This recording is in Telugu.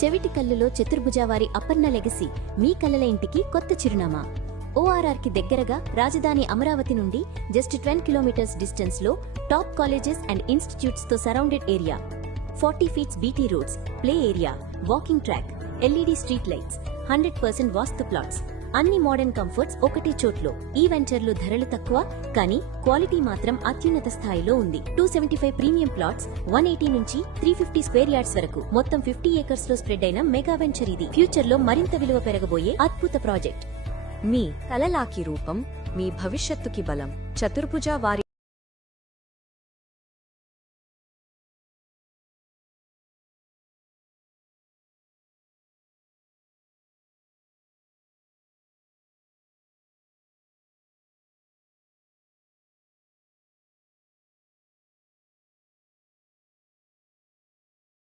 చెవిటి కల్లులో చతుర్భుజావారి అపర్ణ లెగసీ మీ కలల ఇంటికి కొత్త చిరునామా. ORR కి దగ్గరగా రాజధాని అమరావతి నుండి జస్ట్ 12 కిలోమీటర్స్ డిస్టెన్స్ లో టాప్ కాలేజెస్ అండ్ ఇన్స్టిట్యూట్స్ తో surrounded area. 40 feets BT roads, play area, walking track, LED street lights, 100% వాస్తు ప్లాట్స్, అన్ని మోడర్న్ కంఫర్ట్స్ ఒకటే చోట్లో. ఈ వెంచర్లు ధరలు తక్కువ కానీ క్వాలిటీ మాత్రం అత్యున్నత స్థాయిలో ఉంది. 275 ప్రీమియం ప్లాట్స్, 180 నుంచి 350 స్క్వేర్ యార్డ్స్ వరకు మొత్తం 50 ఏకర్స్ లో స్ప్రెడ్ అయిన మెగా వెంచర్ ఇది. ఫ్యూచర్ లో మరింత విలువ పెరగబోయే అద్భుత ప్రాజెక్ట్. మీ కలలాకి రూపం, మీ భవిష్యత్తుకి బలం. చతుర్భుజ వారి